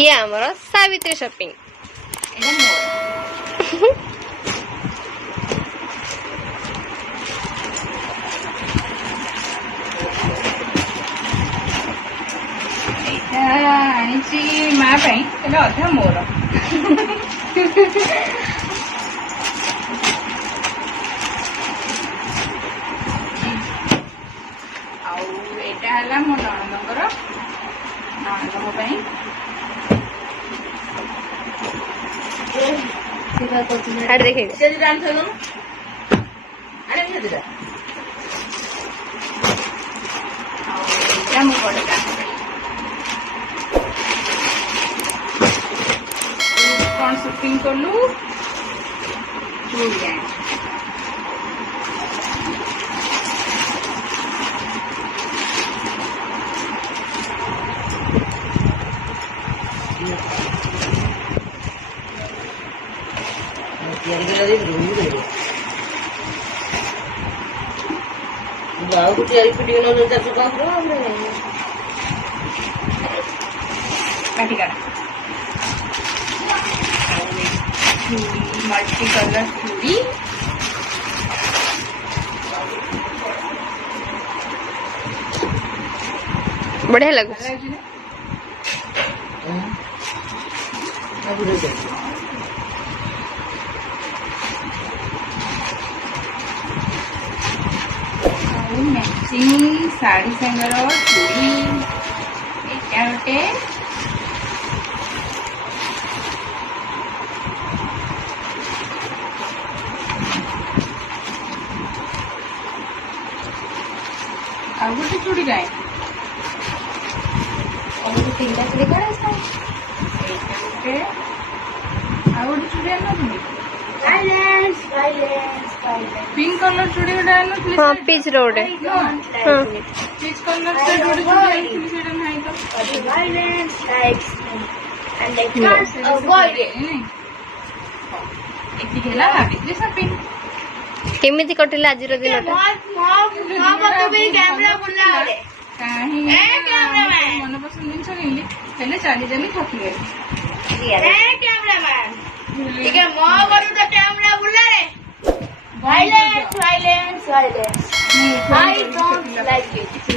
ये आमर सावित्री शॉपिंग माँ अधा मोर आईटा मो नणंदर देखे कौन शॉपिंग कलु मल्टी कलर चूड़ी बढ़िया लगू मैचिंग साड़ी संगर चूड़ी एटा गोटे ଆଉ ଗୋଟେ ଚୁଡ଼ି କାଇଁ तीनटा चूड़ी कौन ଏଇଟା ଗୋଟେ ଆଉ ଗୋଟେ ଚୁଡ଼ି ଆଣିନଥିଲି पिंक कलर चूड़ी गोटे आनी हाँ पीच रोड पिच कलर से चूड़ी आनी सेटा नहीं तो शॉपिंग केमिति कटिला आज दिन मन पसंद जिन किनली चली चली थकी गई Violence. I don't like it.